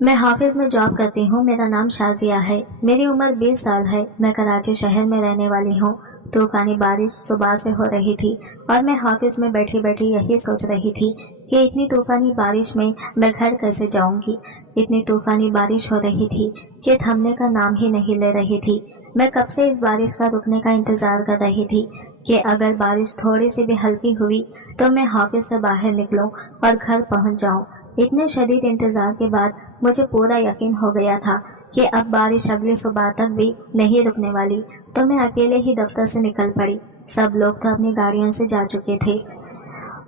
میں حافظ میں جاب کرتی ہوں. میرا نام شازیہ ہے. میری عمر 20 سال ہے. میں کراچی شہر میں رہنے والی ہوں. طوفانی بارش صبح سے ہو رہی تھی اور میں حافظ میں بیٹھی بیٹھی یہی سوچ رہی تھی کہ اتنی طوفانی بارش میں گھر کیسے جاؤں گی. اتنی طوفانی بارش ہو رہی تھی کہ تھمنے کا نام ہی نہیں لے رہی تھی. میں کب سے اس بارش کا رکنے کا انتظار کر رہی تھی کہ اگر بارش تھوڑی سی بھی ہلکی ہوئی تو میں حافظ سے باہر نکلوں اور گھر پہنچ جاؤں. اتنے شدید انتظار کے بعد مجھے پورا یقین ہو گیا تھا کہ اب بارش اگلی صبح تک بھی نہیں رکنے والی. تو میں اکیلے ہی دفتر سے نکل پڑی. سب لوگ تو اپنی گاڑیوں سے جا چکے تھے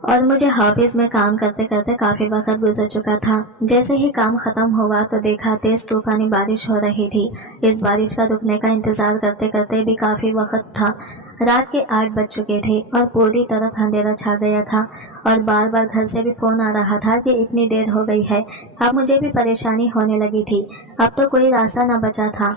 اور مجھے حافظ میں کام کرتے کرتے کافی وقت گزر چکا تھا. جیسے ہی کام ختم ہوا تو دیکھا تیز طوفانی بارش ہو رہی تھی. اس بارش کا رکنے کا انتظار کرتے کرتے بھی کافی وقت تھا. رات کے 8 بج چکے تھے اور پوری طرف اندھیرا چھا گیا تھا اور بار بار گھر سے بھی فون آ رہا تھا کہ اتنی دیر ہو گئی ہے. اب مجھے بھی پریشانی ہونے لگی تھی. اب تو کوئی راستہ نہ بچا تھا.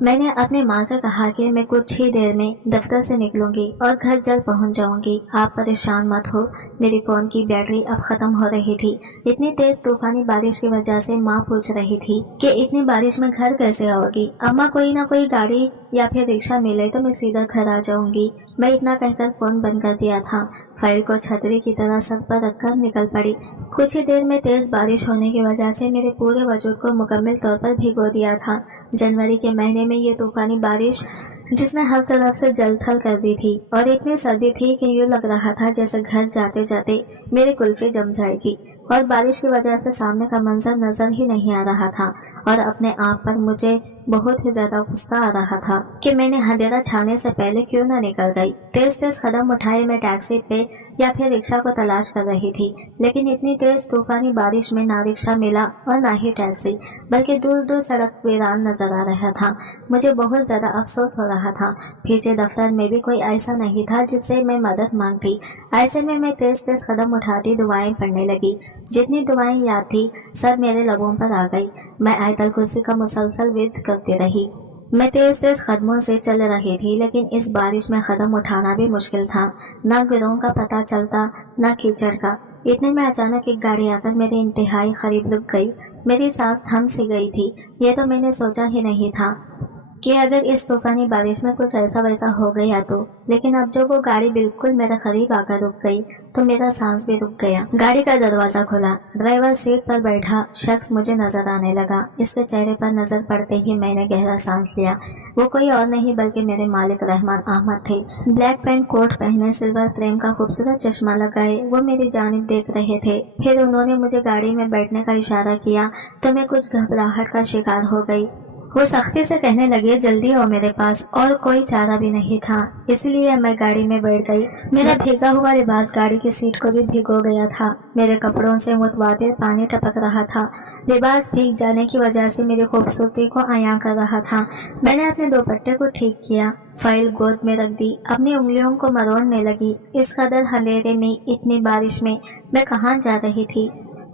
میں نے اپنی ماں سے کہا کہ میں کچھ ہی دیر میں دفتر سے نکلوں گی اور گھر جلد پہنچ جاؤں گی. آپ پریشان مت ہو. میری فون کی بیٹری اب ختم ہو رہی تھی. اتنی تیز طوفانی بارش کی وجہ سے ماں پوچھ رہی تھی کہ اتنی بارش میں گھر کیسے آؤ گی. اماں کوئی نہ کوئی گاڑی یا پھر رکشہ ملے تو میں سیدھا گھر آ جاؤں گی. میں اتنا کہہ کر فون بند کر دیا تھا. فائل کو چھتری کی طرح سر پر رکھ کر نکل پڑی. کچھ ہی دیر میں تیز بارش ہونے کی وجہ سے میرے پورے وجود کو مکمل طور پر بھگو دیا تھا. جنوری کے مہینے میں یہ طوفانی بارش جس نے ہر طرف سے جل تھل کر دی تھی اور اتنی سردی تھی کہ یوں لگ رہا تھا جیسے گھر جاتے جاتے میری کلفی جم جائے گی. اور بارش کی وجہ سے سامنے کا منظر نظر ہی نہیں آ رہا تھا اور اپنے آپ پر مجھے بہت ہی زیادہ غصہ آ رہا تھا کہ میں نے اندھیرا چھانے سے پہلے کیوں نہ نکل گئی. تیز تیز قدم اٹھائے میں ٹیکسی پہ یا پھر رکشہ کو تلاش کر رہی تھی. لیکن اتنی تیز طوفانی بارش میں نہ رکشہ ملا اور نہ ہی ٹیکسی، بلکہ دور دور سڑک ویران نظر آ رہا تھا. مجھے بہت زیادہ افسوس ہو رہا تھا. پیچھے دفتر میں بھی کوئی ایسا نہیں تھا جس سے میں مدد مانگتی. ایسے میں تیز تیز قدم اٹھاتی دعائیں پڑھنے لگی. جتنی دعائیں یاد تھی سب میرے لبوں پر آ گئی. میں آیت الکرسی کا مسلسل ورد کرتی رہی. میں تیز تیز قدموں سے چل رہی تھی لیکن اس بارش میں قدم اٹھانا بھی مشکل تھا. نہ گروہ کا پتہ چلتا نہ کیچڑ کا. اتنے میں اچانک ایک گاڑی آ کر میرے انتہائی قریب رک گئی. میری سانس تھم سی گئی تھی. یہ تو میں نے سوچا ہی نہیں تھا کہ اگر اس طوفانی بارش میں کچھ ایسا ویسا ہو گیا تو. لیکن اب جب وہ گاڑی بالکل میرے قریب آ کر رک گئی تو میرا سانس بھی رک گیا. گاڑی کا دروازہ کھلا. ڈرائیور سیٹ پر بیٹھا شخص مجھے نظر آنے لگا. اس کے چہرے پر نظر پڑتے ہی میں نے گہرا سانس لیا. وہ کوئی اور نہیں بلکہ میرے مالک رحمان احمد تھے. بلیک پینٹ کوٹ پہنے سلور فریم کا خوبصورت چشمہ لگائے وہ میری جانب دیکھ رہے تھے. پھر انہوں نے مجھے گاڑی میں بیٹھنے کا اشارہ کیا تو میں کچھ گھبراہٹ کا شکار ہو گئی. وہ سختی سے کہنے لگے جلدی ہو میرے پاس. اور کوئی چارہ بھی نہیں تھا اس لیے میں گاڑی میں بیٹھ گئی. میرا بھیگا ہوا لباس گاڑی کی سیٹ کو بھی بھگو گیا تھا. میرے کپڑوں سے متواتر پانی ٹپک رہا تھا. لباس بھیگ جانے کی وجہ سے میری خوبصورتی کو عیاں کر رہا تھا. میں نے اپنے دوپٹے کو ٹھیک کیا. فائل گود میں رکھ دی. اپنی انگلیوں کو مروڑنے لگی. اس قدر اندھیرے میں اتنی بارش میں کہاں جا رہی تھی.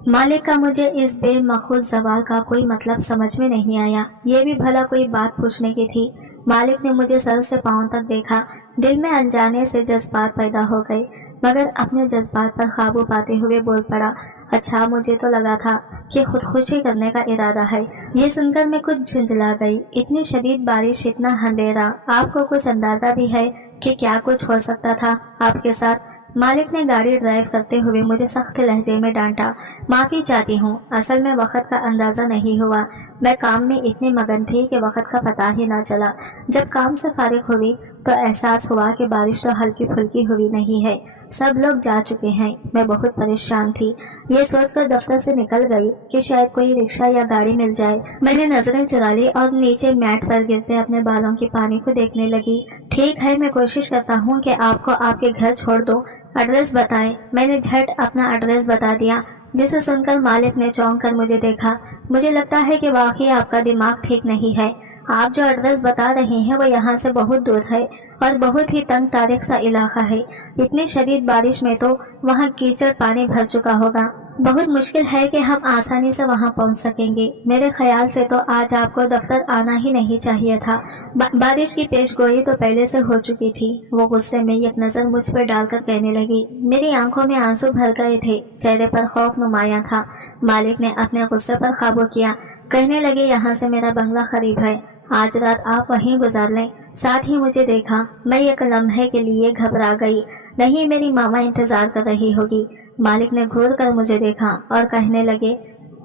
مالک کا مجھے اس بے ماخوذ زوال کا کوئی مطلب سمجھ میں نہیں آیا. یہ بھی بھلا کوئی بات پوچھنے کی تھی. مالک نے مجھے سر سے پاؤں تک دیکھا. دل میں انجانے سے جذبات پیدا ہو گئے مگر اپنے جذبات پر قابو پاتے ہوئے بول پڑا اچھا مجھے تو لگا تھا کہ خودکشی کرنے کا ارادہ ہے. یہ سن کر میں کچھ جھنجلا گئی. اتنی شدید بارش اتنا اندھیرا. آپ کو کچھ اندازہ بھی ہے کہ کیا کچھ ہو سکتا تھا آپ کے ساتھ. مالک نے گاڑی ڈرائیو کرتے ہوئے مجھے سخت لہجے میں ڈانٹا. معافی چاہتی ہوں اصل میں وقت کا اندازہ نہیں ہوا. میں کام میں اتنی مگن تھی کہ وقت کا پتہ ہی نہ چلا. جب کام سے فارغ ہوئی تو احساس ہوا کہ بارش تو ہلکی پھلکی ہوئی نہیں ہے. سب لوگ جا چکے ہیں. میں بہت پریشان تھی. یہ سوچ کر دفتر سے نکل گئی کہ شاید کوئی رکشہ یا گاڑی مل جائے. میں نے نظریں چرا لی اور نیچے میٹ پر گرتے اپنے بالوں کی پانی کو دیکھنے لگی. ٹھیک ہے میں کوشش کرتا ہوں کہ آپ کو آپ کے گھر چھوڑ دوں. ایڈریس بتائیں. میں نے جھٹ اپنا ایڈریس بتا دیا جسے سن کر مالک نے چونک کر مجھے دیکھا. مجھے لگتا ہے کہ واقعی آپ کا دماغ ٹھیک نہیں ہے. آپ جو ایڈریس بتا رہے ہیں وہ یہاں سے بہت دور ہے اور بہت ہی تنگ تاریخ سا علاقہ ہے. اتنی شدید بارش میں تو وہاں کیچڑ پانی بھر چکا ہوگا. بہت مشکل ہے کہ ہم آسانی سے وہاں پہنچ سکیں گے. میرے خیال سے تو آج آپ کو دفتر آنا ہی نہیں چاہیے تھا. بارش کی پیش گوئی تو پہلے سے ہو چکی تھی. وہ غصے میں ایک نظر مجھ پہ ڈال کر کہنے لگی. میری آنکھوں میں آنسو بھر گئے تھے. چہرے پر خوف نمایاں تھا. मालिक ने अपने गुस्से पर काबू किया। कहने लगे, यहाँ से मेरा बंगला करीब है, आज रात आप वहीं गुजार लें। साथ ही मुझे देखा, मैं एक लम्हे के लिए घबरा गई। नहीं, मेरी मामा इंतजार कर रही होगी। मालिक ने घूर कर मुझे देखा और कहने लगे,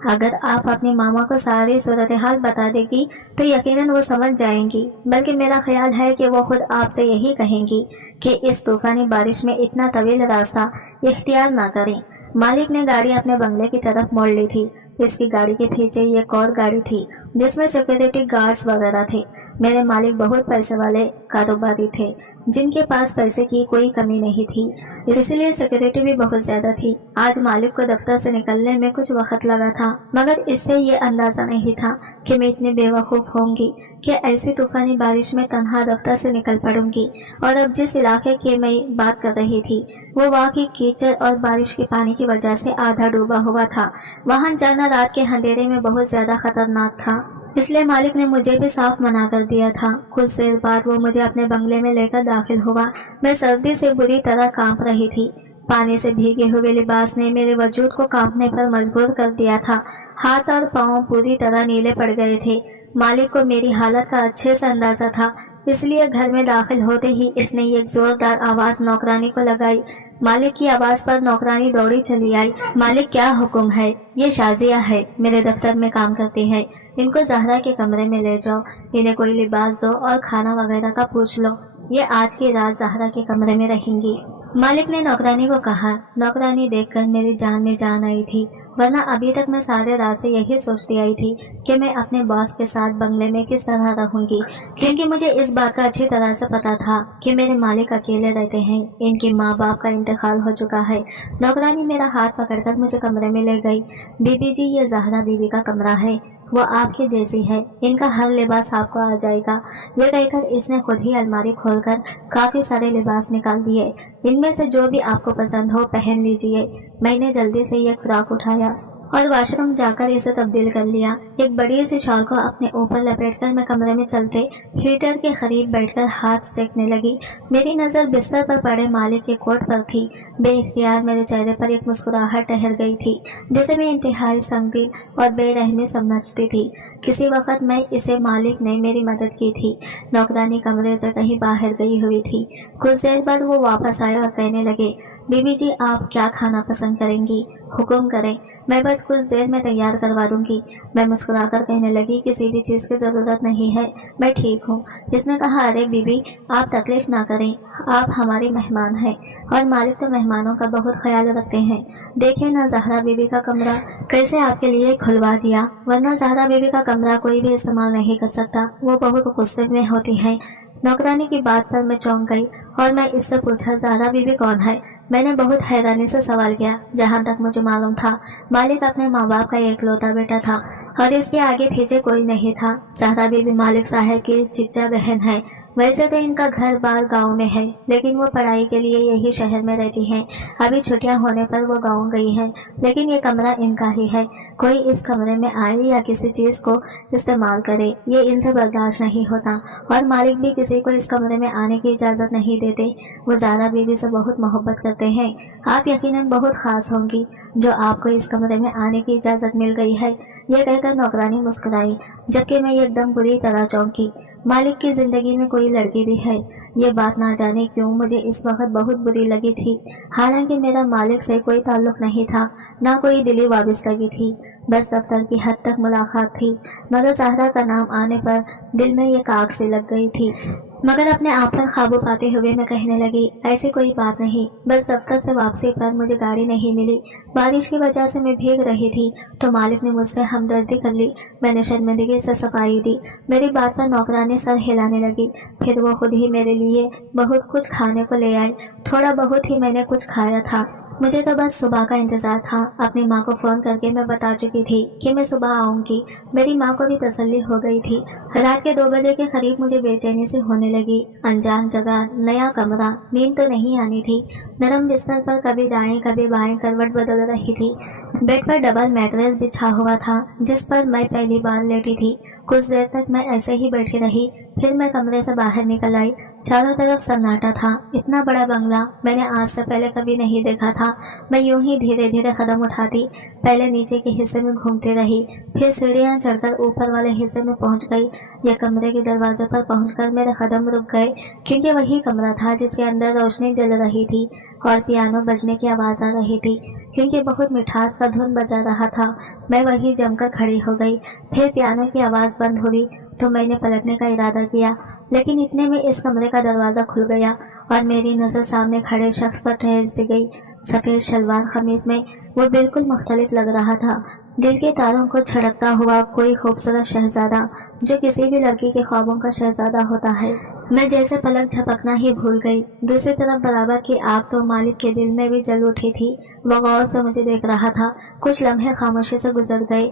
अगर आप अपनी मामा को सारी सूरत हाल बता देगी तो यकीनन वो समझ जाएंगी, बल्कि मेरा ख्याल है कि वो खुद आपसे यही कहेंगी कि इस तूफानी बारिश में इतना तवील रास्ता इख्तियार ना करें। मालिक ने गाड़ी अपने बंगले की तरफ मोड़ ली थी। इसकी गाड़ी के पीछे एक और गाड़ी थी जिसमें सिक्योरिटी गार्ड्स वगैरह थे। मेरे मालिक बहुत पैसे वाले कारोबारी थे जिनके पास पैसे की कोई कमी नहीं थी, इसलिए सिक्योरिटी भी बहुत ज्यादा थी। आज मालिक को दफ्तर से निकलने में कुछ वक्त लगा था, मगर इससे ये अंदाजा नहीं था कि मैं इतनी बेवकूफ होंगी कि ऐसी तूफानी बारिश में तन्हा दफ्तर से निकल पड़ूंगी। और अब जिस इलाके की मैं बात कर रही थी वो वाकई कीचड़ और बारिश के पानी की वजह से आधा डूबा हुआ था। वहां जाना रात के अंधेरे में बहुत ज्यादा खतरनाक था, इसलिए मालिक ने मुझे भी साफ मना कर दिया था। कुछ देर बाद वो मुझे अपने बंगले में लेकर दाखिल हुआ। मैं सर्दी से बुरी तरह कांप रही थी। पानी से भीगे हुए लिबास ने मेरे वजूद को कांपने पर मजबूर कर दिया था। हाथ और पांव पूरी तरह नीले पड़ गए थे। मालिक को मेरी हालत का अच्छे से अंदाजा था, इसलिए घर में दाखिल होते ही इसने एक जोरदार आवाज नौकरानी को लगाई। मालिक की आवाज पर नौकरानी दौड़ी चली आई। मालिक, क्या हुक्म है? ये शाजिया है, मेरे दफ्तर में काम करती है। इनको ज़हरा के कमरे में ले जाओ, इन्हें कोई लिबास दो और खाना वगैरह का पूछ लो। ये आज की रात ज़हरा के कमरे में रहेंगी। मालिक ने नौकरानी को कहा। नौकरानी देखकर मेरी जान में जान आई थी, वरना अभी तक मैं सारे रात से यही सोचती आई थी कि मैं अपने बॉस के साथ बंगले में किस तरह रहूंगी, क्योंकि मुझे इस बात का अच्छी तरह से पता था कि मेरे मालिक अकेले रहते हैं। इनकी माँ बाप का इंतकाल हो चुका है। नौकरानी मेरा हाथ पकड़कर मुझे कमरे में ले गई। बीबी जी, ये ज़हरा बीबी का कमरा है, वो आपकी जैसी है, इनका हर लिबास आपको आ जाएगा। ये कहकर इसने खुद ही अलमारी खोलकर काफी सारे लिबास निकाल दिए। इनमें से जो भी आपको पसंद हो पहन लीजिए। मैंने जल्दी से एक फ्रॉक उठाया और वॉशरूम जाकर इसे तब्दील कर लिया। एक बड़ी सी शॉल को अपने ऊपर लपेटकर मैं कमरे में चलते हीटर के करीब बैठकर हाथ सेकने लगी। मेरी नजर बिस्तर पर पड़े मालिक के कोट पर थी। बेइख्तियार मेरे चेहरे पर एक मुस्कुराहट ठहर गई थी, जिसे मैं इंतहाई संगीन और बेरहमी समझती थी। किसी वक्त मैं इसे मालिक ने मेरी मदद की थी। नौकरानी कमरे से कहीं बाहर गई हुई थी। कुछ देर बाद वो वापस आए और कहने लगे, बीबी जी, आप क्या खाना पसंद करेंगी? हुक्म करें, मैं बस कुछ देर में तैयार करवा दूंगी। मैं मुस्कुराकर कहने लगी, किसी भी चीज़ की ज़रूरत नहीं है, मैं ठीक हूँ। इसने कहा, अरे बीबी, आप तकलीफ ना करें, आप हमारी मेहमान हैं और मालिक तो मेहमानों का बहुत ख्याल रखते हैं। देखें ना ज़हरा बीबी का कमरा कैसे आपके लिए खुलवा दिया, वरना ज़हरा बीबी का कमरा कोई भी इस्तेमाल नहीं कर सकता, वो बहुत गुस्से में होती है। नौकरानी की बात पर मैं चौंक गई और मैं इससे पूछा, ज़हरा बीबी कौन है? मैंने बहुत हैरानी से सवाल किया। जहाँ तक मुझे मालूम था, मालिक अपने माँ बाप का एकलौता बेटा था और इसके आगे पीछे कोई नहीं था। ज़हरा बीबी मालिक साहब की चच्चा बहन है। वैसे तो इनका घर बार गांव में है, लेकिन वो पढ़ाई के लिए यही शहर में रहती हैं। अभी छुट्टियां होने पर वो गांव गई है, लेकिन ये कमरा इनका ही है। कोई इस कमरे में आए या किसी चीज़ को इस्तेमाल करे, ये इनसे बर्दाश्त नहीं होता और मालिक भी किसी को इस कमरे में आने की इजाज़त नहीं देते। वो ज़हरा बीबी से बहुत मोहब्बत करते हैं। आप यकीनन बहुत ख़ास होंगी जो आपको इस कमरे में आने की इजाज़त मिल गई है। यह कहकर नौकरानी मुस्कुराई, जबकि मैं एकदम बुरी तरह चौंकी। मालिक की जिंदगी में कोई लड़की भी है, ये बात ना जाने क्यों मुझे इस वक्त बहुत बुरी लगी थी। हालांकि मेरा मालिक से कोई ताल्लुक नहीं था, ना कोई दिली वाबिस्तगी थी, बस दफ्तर की हद तक मुलाकात थी। मगर ज़हरा का नाम आने पर दिल में एक आग सी लग गई थी। मगर अपने आप पर काबू पाते हुए मैं कहने लगी, ऐसी कोई बात नहीं, बस दफ्तर से वापसी पर मुझे गाड़ी नहीं मिली। बारिश की वजह से मैं भीग रही थी तो मालिक ने मुझसे हमदर्दी कर ली। मैंने शर्मिंदगी से सफाई दी। मेरी बात पर नौकरानी सर हिलाने लगी। फिर वो खुद ही मेरे लिए बहुत कुछ खाने को ले आई। थोड़ा बहुत ही मैंने कुछ खाया था। मुझे तो बस सुबह का इंतजार था। अपनी माँ को फ़ोन करके मैं बता चुकी थी कि मैं सुबह आऊँगी। मेरी माँ को भी तसल्ली हो गई थी। रात के 2 बजे के करीब मुझे बेचैनी से होने लगी। अनजान जगह, नया कमरा, नींद तो नहीं आनी थी। नरम बिस्तर पर कभी दाएं कभी बाएं करवट बदल रही थी। बेड पर डबल मैट्रेस बिछा हुआ था जिस पर मैं पहली बार लेटी थी। कुछ देर तक मैं ऐसे ही बैठी रही। फिर मैं कमरे से बाहर निकल आई। चारों तरफ सन्नाटा था। इतना बड़ा बंगला मैंने आज से पहले कभी नहीं देखा था। मैं यूं ही धीरे धीरे कदम उठाती पहले नीचे के हिस्से में घूमती रही, फिर सीढ़ियां चढ़कर ऊपर वाले हिस्से में पहुंच गई। यह कमरे के दरवाजे पर पहुंचकर मेरे कदम रुक गए, क्योंकि वही कमरा था जिसके अंदर रोशनी जल रही थी और पियानो बजने की आवाज आ रही थी, क्योंकि बहुत मिठास का धुन बजा रहा था। मैं वहीं जमकर खड़ी हो गई। फिर पियानो की आवाज बंद हुई तो मैंने पलटने का इरादा किया, लेकिन इतने में इस कमरे का दरवाजा खुल गया और मेरी नजर सामने खड़े शख्स पर ठहर सी गई। सफेद शलवार कमीज में वो बिल्कुल मुख्तलिफ लग रहा था, दिल के तारों को छड़कता हुआ कोई खूबसूरत शहजादा, जो किसी भी लड़की के ख्वाबों का शहजादा होता है। मैं जैसे पलक झपकना ही भूल गई। दूसरी तरफ बराबर की आग तो मालिक के दिल में भी जल उठी थी। वो गौर से मुझे देख रहा था। कुछ लम्हे खामोशी से गुजर गए।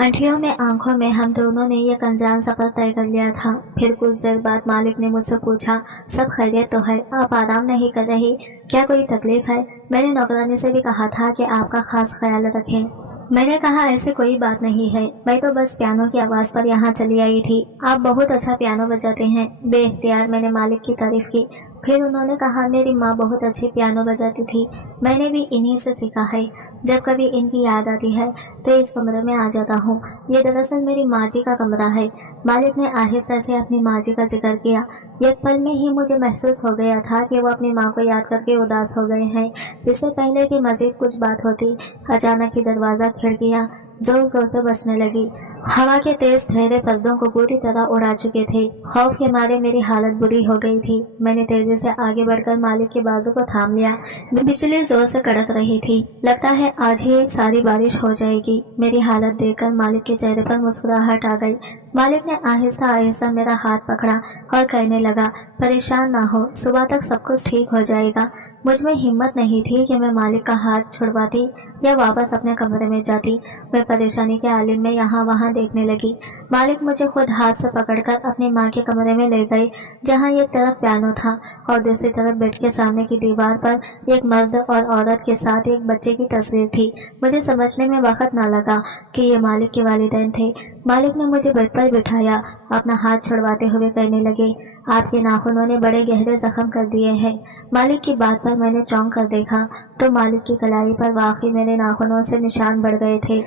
आंखियों में आंखों में हम दोनों ने यह अनजान सफर तय कर लिया था। फिर कुछ देर बाद मालिक ने मुझसे पूछा, सब खैरियत तो है? आप आराम नहीं कर रही? क्या कोई तकलीफ है? मैंने नौकरानी से भी कहा था कि आपका खास ख्याल रखें। मैंने कहा, ऐसी कोई बात नहीं है, मैं तो बस पियानो की आवाज पर यहाँ चली आई थी। आप बहुत अच्छा पियानो बजाते हैं। बेइख्तियार मैंने मालिक की तारीफ की। फिर उन्होंने कहा, मेरी माँ बहुत अच्छी पियानो बजाती थी, मैंने भी इन्हीं से सीखा है। जब कभी इनकी याद आती है तो इस कमरे में आ जाता हूँ। ये दरअसल मेरी माँ जी का कमरा है। मालिक ने आहिस्ता से अपनी माँ जी का जिक्र किया। एक पल में ही मुझे महसूस हो गया था कि वो अपनी माँ को याद करके उदास हो गए हैं। इससे पहले कि मजीद कुछ बात होती, अचानक ही दरवाजा खिड़कियाँ जोर जोर से बजने लगी। हवा के तेज धैर्य पर्दों को पूरी तरह उड़ा चुके थे। खौफ के मारे मेरी हालत बुरी हो गई थी। मैंने तेजी से आगे बढ़कर मालिक के बाजू को थाम लिया। बिजली जोर से कड़क रही थी। लगता है आज ही सारी बारिश हो जाएगी। मेरी हालत देखकर मालिक के चेहरे पर मुस्कुराहट आ गई। मालिक ने आहिस्ता आहिस्ता मेरा हाथ पकड़ा और कहने लगा, परेशान ना हो, सुबह तक सब कुछ ठीक हो जाएगा। मुझ में हिम्मत नहीं थी कि मैं मालिक का हाथ छुड़वाती या वापस अपने कमरे में जाती। मैं परेशानी के आलिम में यहाँ वहाँ देखने लगी। मालिक मुझे खुद हाथ से पकड़कर अपनी माँ के कमरे में ले गए, जहाँ एक तरफ पियानो था और दूसरी तरफ बेड के सामने की दीवार पर एक मर्द और औरत के साथ एक बच्चे की तस्वीर थी। मुझे समझने में वक्त न लगा कि ये मालिक के वालिदैन थे। मालिक ने मुझे बेड पर बिठाया, अपना हाथ छुड़वाते हुए कहने लगे, आपके नाखूनों ने बड़े गहरे जख्म कर दिए हैं। मालिक की बात पर मैंने चौंक कर देखा तो मालिक की कलाई पर वाकई मेरे नाखूनों से निशान बढ़ गए थे।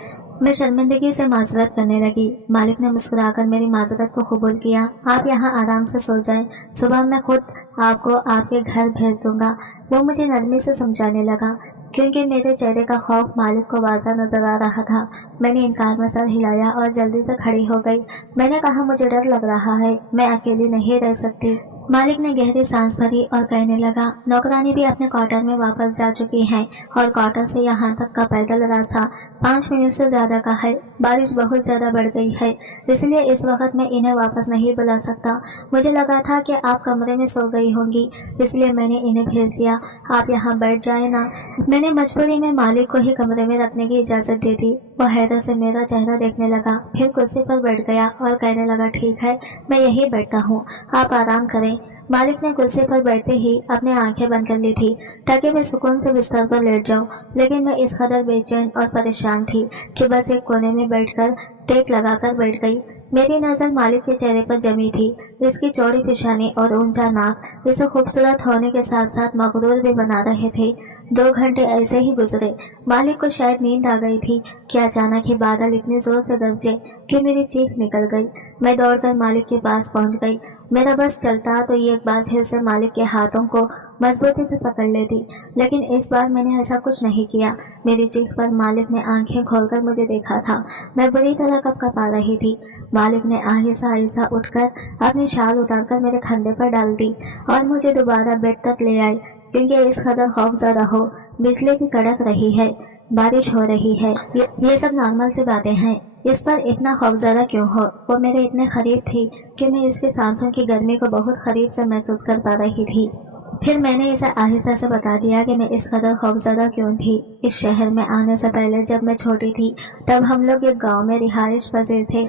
मैं शर्मिंदगी से माजरत करने लगी। मालिक ने मुस्कुराकर मेरी माजरत को कबूल किया। आप यहाँ आराम से सो जाएं, सुबह मैं खुद आपको आपके घर भेज दूंगा। वो मुझे नरमी से समझाने लगा, क्योंकि मेरे चेहरे का खौफ मालिक को वाज़ा नजर आ रहा था। मैंने इनकार में सर हिलाया और जल्दी से खड़ी हो गई। मैंने कहा, मुझे डर लग रहा है, मैं अकेली नहीं रह सकती। मालिक ने गहरी सांस भरी और कहने लगा, नौकरानी भी अपने क्वार्टर में वापस जा चुकी हैं और क्वार्टर से यहाँ तक का पैदल रास्ता 5 मिनट से ज्यादा का है। बारिश बहुत ज्यादा बढ़ गई है, इसलिए इस वक्त मैं इन्हें वापस नहीं बुला सकता। मुझे लगा था कि आप कमरे में सो गई होंगी, इसलिए मैंने इन्हें भेज दिया। आप यहाँ बैठ जाए ना। मैंने मजबूरी में मालिक को ही कमरे में रखने की इजाजत दे दी। वो हैरत से मेरा चेहरा देखने लगा, फिर कुर्सी पर बैठ गया और कहने लगा, ठीक है, मैं यही बैठता हूँ, आप आराम करें। मालिक ने कुर्सी पर बैठते ही अपने आंखें बंद कर ली थी ताकि मैं सुकून से बिस्तर पर लेट जाऊं, लेकिन मैं इस कदर बेचैन और परेशान थी कि बस एक कोने में बैठकर टेक लगाकर बैठ गई। मेरी नज़र मालिक के चेहरे पर जमी थी। इसकी चौड़ी पेशानी और ऊंचा नाक इसे खूबसूरत होने के साथ साथ मगरूर भी बना रहे थे। 2 घंटे ऐसे ही गुजरे। मालिक को शायद नींद आ गई थी कि अचानक ही बादल इतनी जोर से गरजे कि मेरी चीख निकल गई। मैं दौड़कर मालिक के पास पहुंच गई। मेरा बस चलता तो ये एक बार फिर से मालिक के हाथों को मजबूती से पकड़ लेती, लेकिन इस बार मैंने ऐसा कुछ नहीं किया। मेरी चीख पर मालिक ने आंखें खोलकर मुझे देखा था। मैं बुरी तरह कँपा रही थी। मालिक ने आहिस्ता आहिस्ता उठकर अपनी शाल उतारकर मेरे कंधे पर डाल दी और मुझे दोबारा बेड तक ले आई, क्योंकि इस कदर खौफजदा हो। बिजली की कड़क रही है, बारिश हो रही है, ये सब नॉर्मल सी बातें हैं। इस पर इतना खौफजदा क्यों हो? वो मेरे इतने करीब थी कि मैं इसके सांसों की गर्मी को बहुत करीब से महसूस कर पा रही थी। फिर मैंने इसे आहिस्ता से बता दिया कि मैं इस कदर खौफजदा क्यों थी। इस शहर में आने से पहले जब मैं छोटी थी, तब हम लोग एक गांव में रिहाइश पजीर थे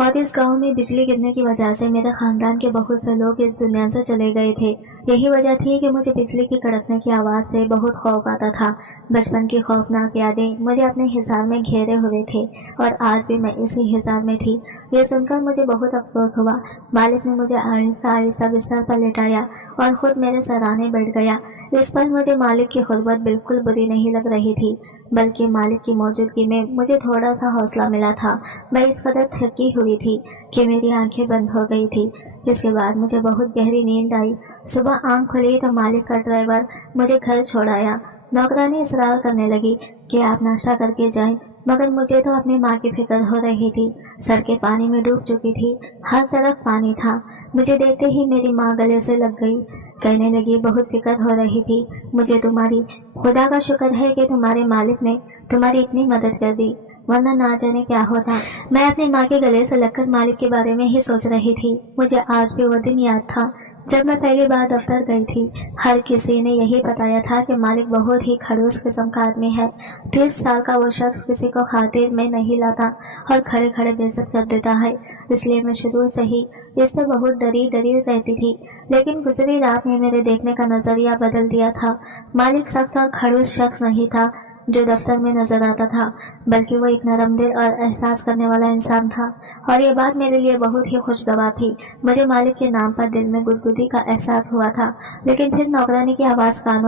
और इस गांव में बिजली गिरने की वजह से मेरे खानदान के बहुत से लोग इस दुनिया से चले गए थे। यही वजह थी कि मुझे बिजली की कड़कने की आवाज़ से बहुत खौफ आता था। बचपन की खौफनाक यादें मुझे अपने हिसार में घेरे हुए थे और आज भी मैं इसी हिसार में थी। ये सुनकर मुझे बहुत अफसोस हुआ। मालिक ने मुझे आहिस्ता आहिस्ता बिस्तर पर लेटाया और खुद मेरे सराहने बैठ गया। इस पर मुझे मालिक की खुरबत बिल्कुल बुरी नहीं लग रही थी, बल्कि मालिक की मौजूदगी में मुझे थोड़ा सा हौसला मिला था। मैं इस कदर थकी हुई थी कि मेरी आंखें बंद हो गई थी। इसके बाद मुझे बहुत गहरी नींद आई। सुबह आंख खुली तो मालिक का ड्राइवर मुझे घर छोड़ आया। नौकरानी इसरार करने लगी कि आप नाश्ता करके जाएं, मगर मुझे तो अपनी माँ की फिक्र हो रही थी। सड़कें पानी में डूब चुकी थी, हर तरफ पानी था। मुझे देखते ही मेरी माँ गले से लग गई। कहने लगी, बहुत फिक्र हो रही थी मुझे तुम्हारी। खुदा का शुक्र है कि तुम्हारे मालिक ने तुम्हारी इतनी मदद कर दी, वरना ना जाने क्या होता। मैं अपनी माँ के गले से लगकर मालिक के बारे में ही सोच रही थी। मुझे आज भी वो दिन याद था जब मैं पहली बार दफ्तर गई थी। हर किसी ने यही बताया था कि मालिक बहुत ही खड़ूस किस्म का आदमी है। 30 साल का वो शख्स किसी को खातिर में नहीं लाता और खड़े खड़े बेइज्जत कर देता है। इसलिए मैं शुरू से ही इससे बहुत डरी डरी रहती थी। लेकिन गुजरी रात ने मेरे देखने का नजरिया बदल दिया था। मालिक सख्त और खड़ूस शख्स नहीं था जो दफ्तर में नजर आता था, बल्कि वो एक नरम दिल और एहसास करने वाला इंसान था। और ये बात मेरे लिए बहुत ही खुशगवार थी। मुझे मालिक के नाम पर दिल में गुदगुदी का एहसास हुआ था, लेकिन फिर नौकरानी की आवाज़ कानों